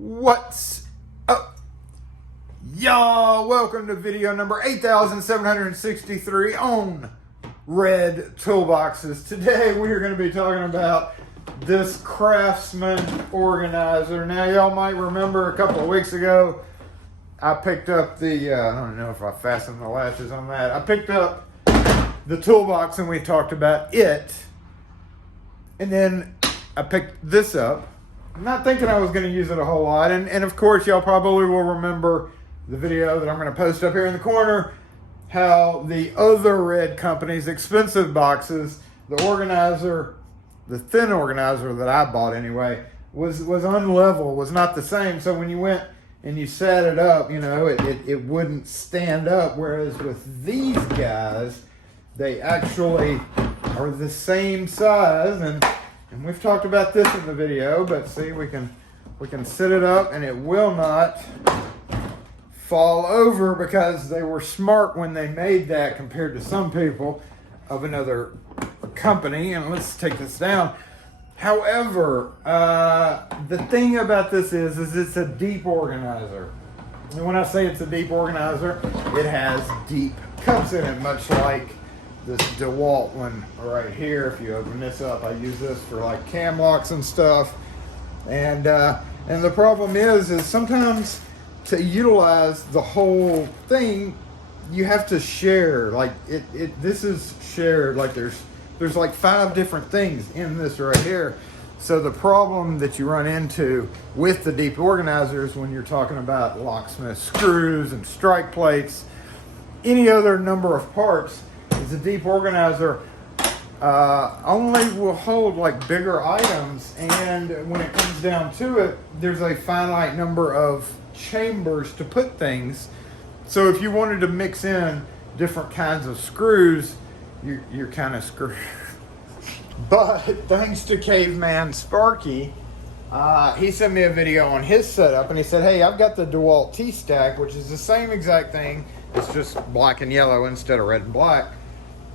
What's up, y'all? Welcome to video number 8763 on red toolboxes. Today we are going to be talking about this Craftsman organizer. Now y'all might remember a couple of weeks ago I picked up the I don't know if I fastened the latches on that. I picked up the toolbox and we talked about it, and then I picked this up, not thinking I was going to use it a whole lot. And of course, y'all probably will remember the video that I'm going to post up here in the corner, how the other red company's expensive boxes, the organizer, the thin organizer that I bought anyway, was unlevel, was not the same. So when you went and you set it up, you know, it wouldn't stand up. Whereas with these guys, they actually are the same size. And we've talked about this in the video, but see, we can sit it up and it will not fall over because they were smart when they made that compared to some people of another company. And let's take this down. However, the thing about this is it's a deep organizer. And when I say it's a deep organizer, it has deep cups in it, much like this DeWalt one right here. If you open this up, I use this for like cam locks and stuff. And the problem is sometimes to utilize the whole thing, you have to share. Like this is shared. Like there's like 5 different things in this right here. So the problem that you run into with the deep organizers when you're talking about locksmith screws and strike plates, any other number of parts, is a deep organizer only will hold like bigger items, and when it comes down to it, there's a finite number of chambers to put things. So if you wanted to mix in different kinds of screws, you're kind of screwed. But thanks to Caveman Sparky, he sent me a video on his setup, and he said, hey, I've got the DeWalt T-Stack, which is the same exact thing. It's just black and yellow instead of red and black.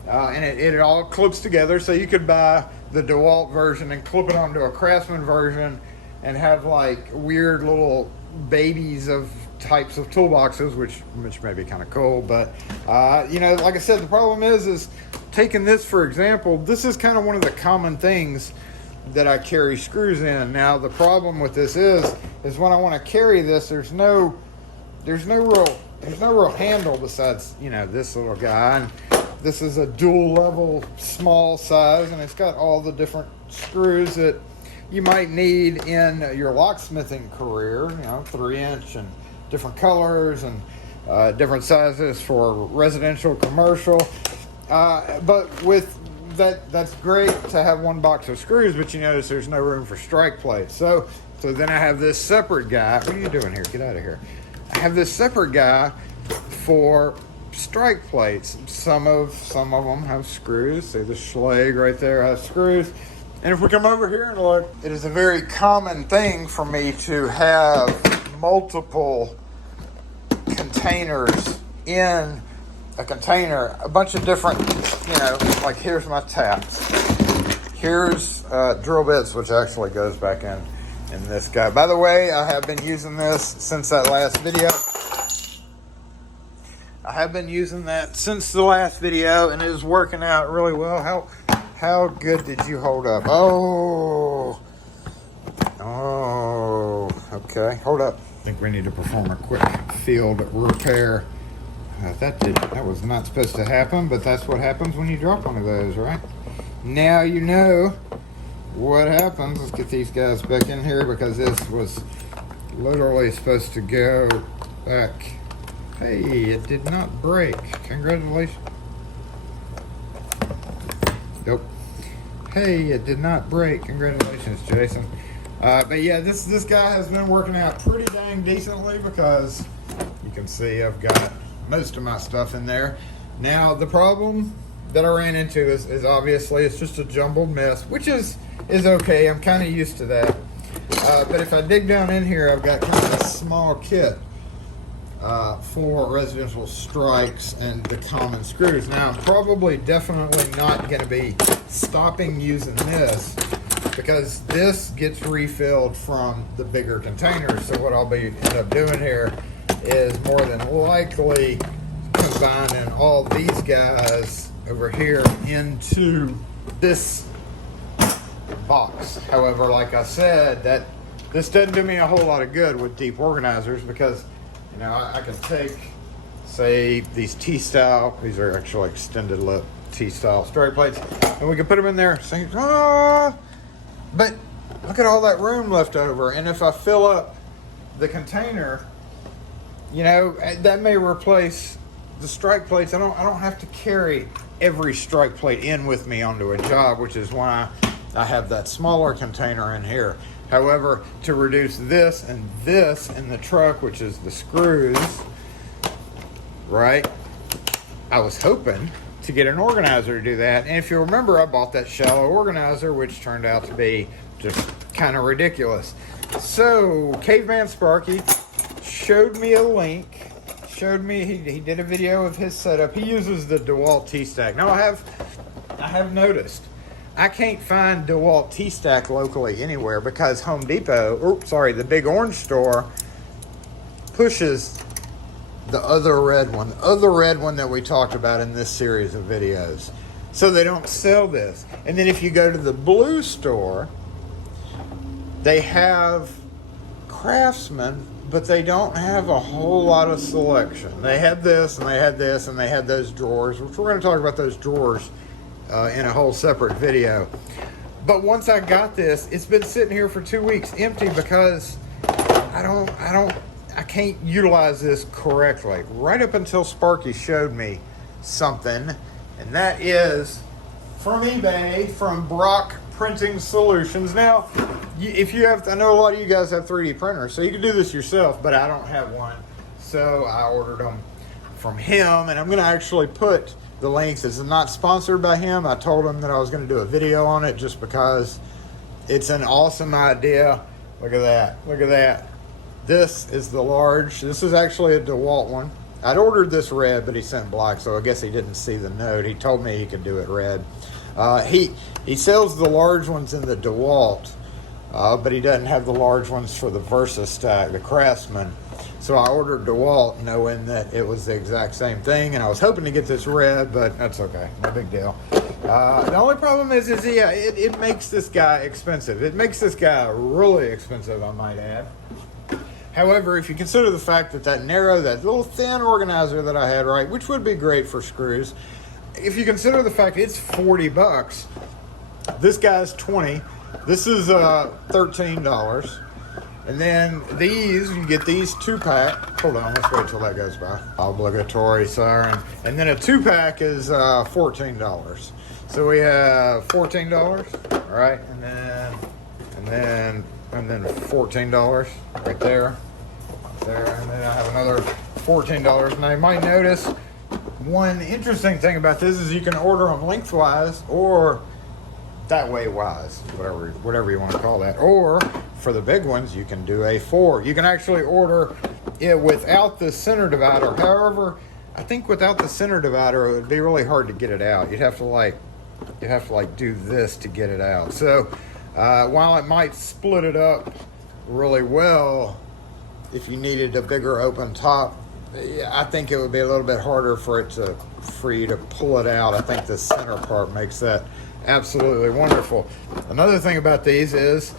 And it all clips together, so you could buy the DeWalt version and clip it onto a Craftsman version and have like weird little babies of types of toolboxes, which may be kind of cool. But you know, like I said, the problem is taking this for example. This is kind of one of the common things that I carry screws in. Now the problem with this is when I want to carry this, there's no real handle besides, you know, this little guy. And this is a dual level small size, and it's got all the different screws that you might need in your locksmithing career, you know, 3-inch and different colors and different sizes for residential, commercial. But with that's great to have one box of screws, but you notice there's no room for strike plates. So then I have this separate guy. What are you doing here? Get out of here. I have this separate guy for strike plates. Some of them have screws. See the Schlag right there has screws. And if we come over here and look, it is a very common thing for me to have multiple containers in a container, a bunch of different, you know, like here's my taps. Here's drill bits, which actually goes back in this guy. By the way, I have been using this since that last video. I have been using that since the last video, and it is working out really well. How good did you hold up? Oh, okay. Hold up. I think we need to perform a quick field repair. That was not supposed to happen, but that's what happens when you drop one of those, right? Now you know what happens. Let's get these guys back in here because this was literally supposed to go back. Hey, it did not break. Congratulations. Nope. Hey, it did not break. Congratulations, Jason. But yeah, this guy has been working out pretty dang decently because you can see I've got most of my stuff in there. Now, the problem that I ran into is obviously it's just a jumbled mess, which is okay. I'm kind of used to that. But if I dig down in here, I've got kind of a small kit for residential strikes and the common screws. Now, I'm probably definitely not going to be stopping using this because this gets refilled from the bigger containers. So what I'll be end up doing here is more than likely combining all these guys over here into this box. However, like I said, that this doesn't do me a whole lot of good with deep organizers, because you know I can take, say, these T-style, these are actually extended lip T-style strike plates, and we can put them in there saying, but look at all that room left over. And if I fill up the container, you know, that may replace the strike plates. I don't have to carry every strike plate in with me onto a job, which is why I have that smaller container in here. However, to reduce this in the truck, which is the screws, right, I was hoping to get an organizer to do that. And if you remember, I bought that shallow organizer, which turned out to be just kind of ridiculous. So Caveman Sparky showed me a link, he did a video of his setup. He uses the DeWalt T-Stack. Now I have noticed I can't find DeWalt T-Stack locally anywhere, because Home Depot, the Big Orange store, pushes the other red one that we talked about in this series of videos. So they don't sell this. And then if you go to the blue store, they have Craftsman, but they don't have a whole lot of selection. They had this, and they had this, and they had those drawers, which we're going to talk about those drawers in a whole separate video. But once I got this, it's been sitting here for 2 weeks empty, because I can't utilize this correctly. Right up until Sparky showed me something, and that is from eBay, from Brock Printing Solutions. Now, if you have, I know a lot of you guys have 3D printers, so you can do this yourself, but I don't have one. So I ordered them from him, and I'm going to actually put the link. This is not sponsored by him. I told him that I was going to do a video on it just because it's an awesome idea. Look at that. Look at that. This is the large. This is actually a DeWalt one. I'd ordered this red, but he sent black, so I guess he didn't see the note. He told me he could do it red. He sells the large ones in the DeWalt, but he doesn't have the large ones for the VersaStack, the Craftsman. So I ordered DeWalt knowing that it was the exact same thing, and I was hoping to get this red, but that's okay. No big deal. The only problem is yeah, it makes this guy expensive. It makes this guy really expensive, I might add. However, if you consider the fact that that little thin organizer that I had, right, which would be great for screws, if you consider the fact it's 40 bucks, this guy's 20, this is $13. And then these, you get these 2-pack. Hold on, let's wait till that goes by. Obligatory siren. And then a 2-pack is $14. So we have $14, all right, and then $14 right there, and then I have another $14. Now you might notice one interesting thing about this is you can order them lengthwise or that way wise, whatever you want to call that. Or for the big ones, you can do a 4. You can actually order it without the center divider. However, I think without the center divider, it would be really hard to get it out. You'd have to do this to get it out. So while it might split it up really well, if you needed a bigger open top, I think it would be a little bit harder for you to pull it out. I think the center part makes that absolutely wonderful. Another thing about these is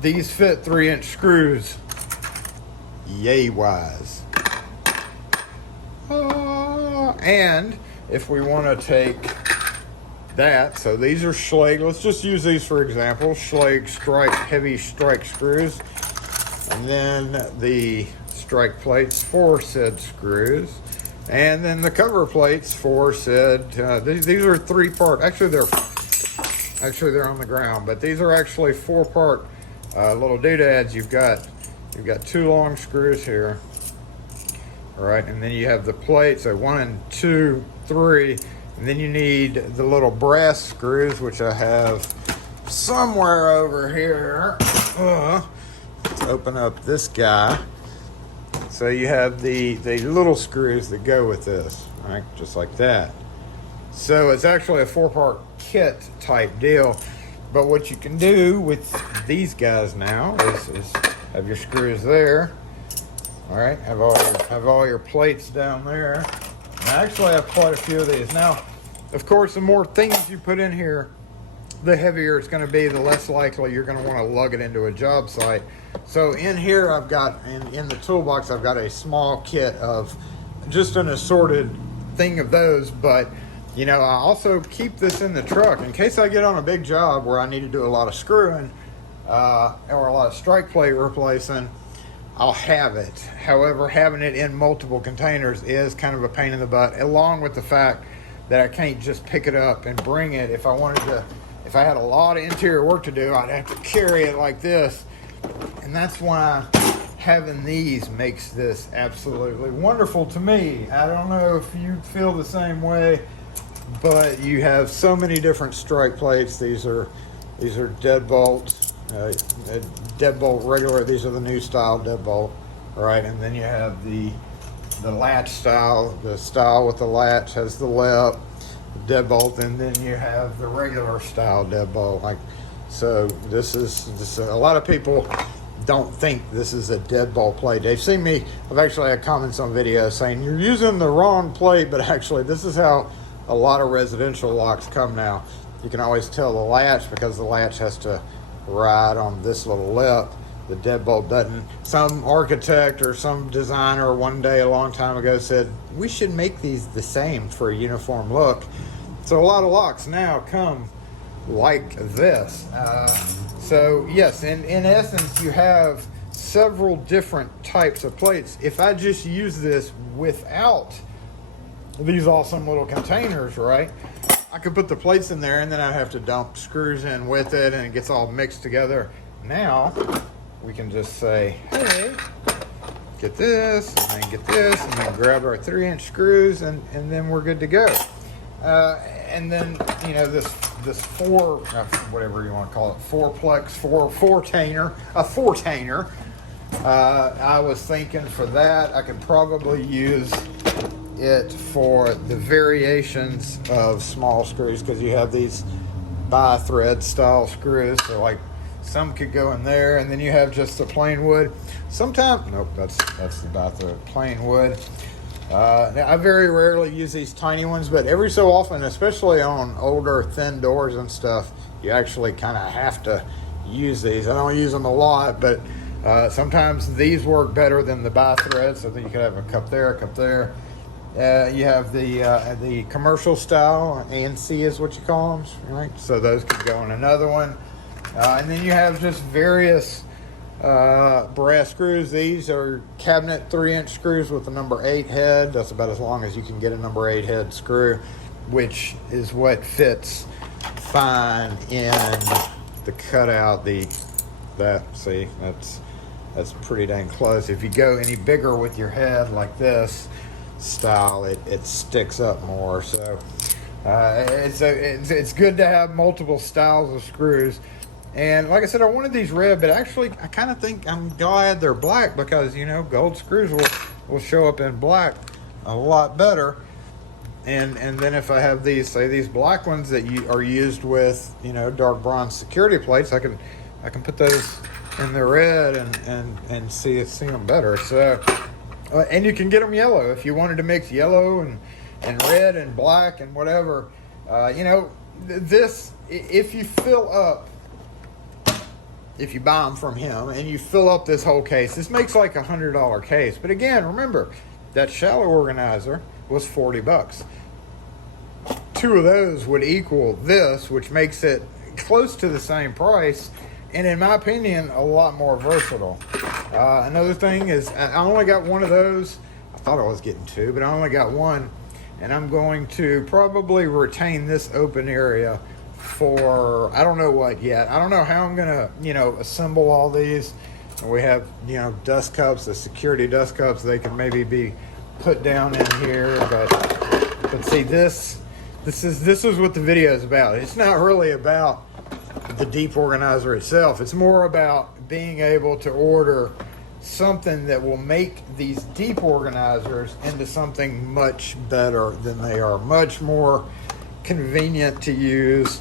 these fit 3-inch screws, yay wise. And if we want to take that, so these are Schlage, let's just use these for example, Schlage heavy strike screws, and then the strike plates for said screws, and then the cover plates for said, these are 3-part, actually they're on the ground, but these are actually 4-part little doodads. You've got 2 long screws here, all right, and then you have the plates, so 1 and 2, 3, and then you need the little brass screws, which I have somewhere over here. Let's open up this guy. So you have the little screws that go with this, right? Just like that. So it's actually a 4-part kit type deal. But what you can do with these guys now is have your screws there. All right, have all your plates down there. And I actually have quite a few of these. Now, of course, the more things you put in here, the heavier it's going to be, the less likely you're going to want to lug it into a job site. So in here, I've got, in the toolbox, I've got a small kit of just an assorted thing of those. But, you know, I also keep this in the truck in case I get on a big job where I need to do a lot of screwing or a lot of strike plate replacing. I'll have it. However, having it in multiple containers is kind of a pain in the butt, along with the fact that I can't just pick it up and bring it. If I had a lot of interior work to do, I'd have to carry it like this. And that's why having these makes this absolutely wonderful to me. I don't know if you feel the same way, but you have so many different strike plates. These are deadbolt. Deadbolt regular, these are the new style deadbolt, right? And then you have the latch style. The style with the latch has the lip, the deadbolt, and then you have the regular style deadbolt. Like, so this is a lot of people don't think this is a deadbolt plate. They've seen me, I've actually had comments on videos saying you're using the wrong plate, but actually this is how a lot of residential locks come now. You can always tell the latch because the latch has to ride on this little lip. The deadbolt doesn't. Some architect or some designer one day a long time ago said we should make these the same for a uniform look. So a lot of locks now come like this. So yes, in essence you have several different types of plates. If I just use this without these awesome little containers, right, I could put the plates in there and then I have to dump screws in with it and it gets all mixed together. Now we can just say, hey, get this and then get this and then grab our 3-inch screws and then we're good to go. And then, you know, this whatever you want to call it, four-tainer. I was thinking for that I could probably use it for the variations of small screws, because you have these bi-thread style screws, so like some could go in there, and then you have just the plain wood. Sometimes, nope, that's the bi-thread plain wood. Now I very rarely use these tiny ones, but every so often, especially on older thin doors and stuff, you actually kind of have to use these. I don't use them a lot, but sometimes these work better than the bi-thread, so that you could have a cup there, a cup there. You have the commercial style, ANC is what you call them, right? So those could go in another one. And then you have just various brass screws. These are cabinet 3-inch screws with a number 8 head. That's about as long as you can get a number 8 head screw, which is what fits fine in the cutout. See, that's pretty dang close. If you go any bigger with your head like this style, it sticks up more. So it's good to have multiple styles of screws. And like I said, I wanted these red, but actually I kind of think I'm glad they're black, because, you know, gold screws will show up in black a lot better. And then if I have these, say these black ones that are used with, you know, dark bronze security plates, I can put those in the red and see them better. So and you can get them yellow if you wanted to mix yellow and red and black and whatever. You know, this, if you buy them from him and you fill up this whole case, this makes like $100 case. But again, remember, that shallow organizer was $40. 2 of those would equal this, which makes it close to the same price, and in my opinion, a lot more versatile. Another thing is, I only got one of those. I thought I was getting 2, but I only got one, and I'm going to probably retain this open area for, I don't know what yet. I don't know how I'm gonna, you know, assemble all these. And we have, you know, dust cups, the security dust cups. They can maybe be put down in here, but see, this is what the video is about. It's not really about the deep organizer itself. It's more about being able to order something that will make these deep organizers into something much better than they are, much more convenient to use,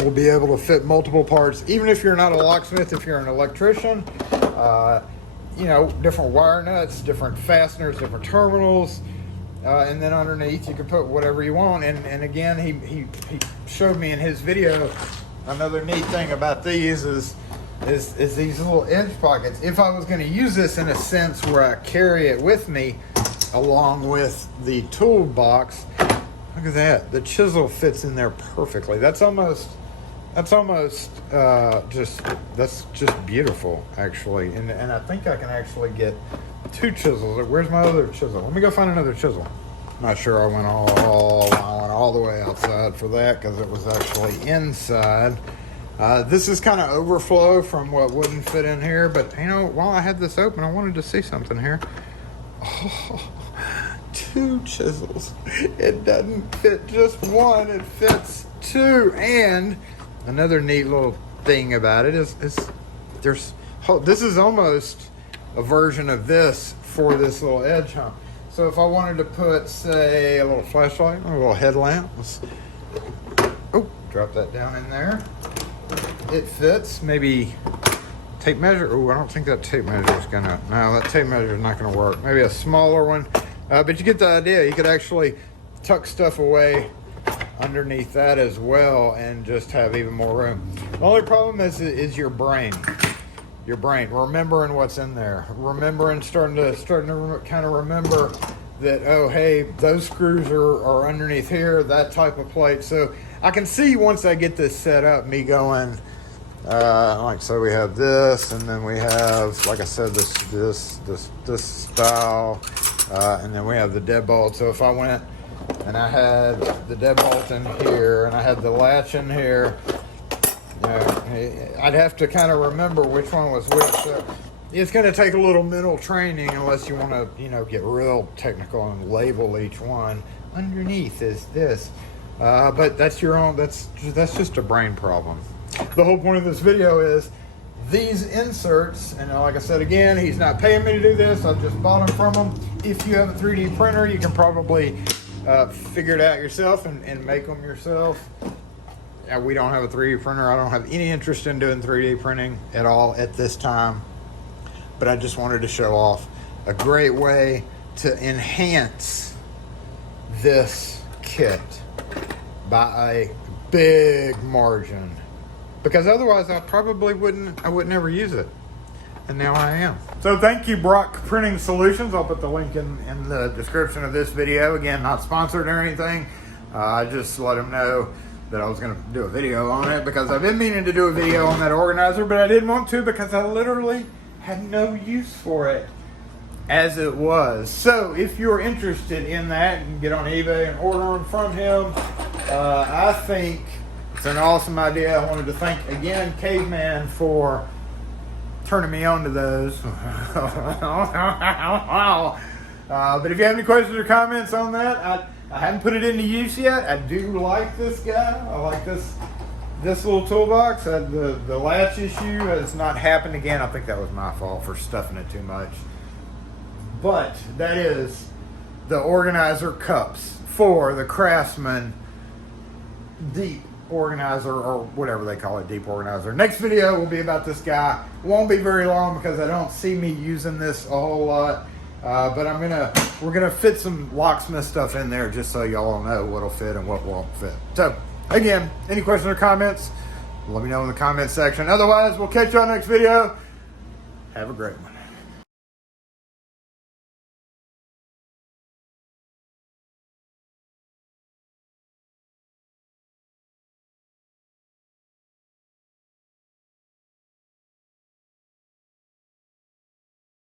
will be able to fit multiple parts, even if you're not a locksmith. If you're an electrician, you know, different wire nuts, different fasteners, different terminals, and then underneath you can put whatever you want. And again, he showed me in his video, another neat thing about these is these little edge pockets. If I was going to use this in a sense where I carry it with me along with the toolbox, look at that. The chisel fits in there perfectly. That's just beautiful, actually. And I think I can actually get 2 chisels. Where's my other chisel? Let me go find another chisel. Not sure I went all the way outside for that because it was actually inside. This is kind of overflow from what wouldn't fit in here, but you know, while I had this open, I wanted to see something here. Oh, 2 chisels. It doesn't fit just one, it fits 2. And another neat little thing about it is this is almost a version of this for this little edge hump. So if I wanted to put, say, a little flashlight, or a little headlamp, drop that down in there. It fits. Maybe tape measure. Oh, I don't think that tape measure is gonna. No, that tape measure is not gonna work. Maybe a smaller one. But you get the idea. You could actually tuck stuff away underneath that as well, and just have even more room. The only problem is your brain. Your brain remembering what's in there, starting to kind of remember that, oh hey, those screws are underneath here, that type of plate. So I can see once I get this set up, me going like, so we have this, and then we have, like I said, this style, and then we have the deadbolt. So if I went and I had the deadbolt in here and I had the latch in here, I'd have to kind of remember which one was which. So it's going to take a little mental training, unless you want to, you know, get real technical and label each one. Underneath is this, but that's your own. That's just a brain problem. The whole point of this video is these inserts, and like I said again, he's not paying me to do this. I just bought them from him. If you have a 3D printer, you can probably figure it out yourself and make them yourself. We don't have a 3D printer. I don't have any interest in doing 3D printing at all at this time. But I just wanted to show off a great way to enhance this kit by a big margin. Because otherwise I would never use it. And now I am. So thank you, Brock Printing Solutions. I'll put the link in the description of this video. Again, not sponsored or anything. I just let them know that I was going to do a video on it, because I've been meaning to do a video on that organizer, but I didn't want to because I literally had no use for it as it was. So if you're interested in that, you can get on eBay and order them from him. I think it's an awesome idea. I wanted to thank again Caveman for turning me on to those. But if you have any questions or comments on that, I haven't put it into use yet. I do like this guy. I like this little toolbox. The latch issue has not happened again. I think that was my fault for stuffing it too much. But that is the organizer cups for the Craftsman Deep Organizer, or whatever they call it, Deep Organizer. Next video will be about this guy. Won't be very long because I don't see me using this a whole lot. But we're gonna fit some locksmith stuff in there just so y'all know what'll fit and what won't fit. So again, any questions or comments, let me know in the comment section. Otherwise, we'll catch y'all next video. Have a great one.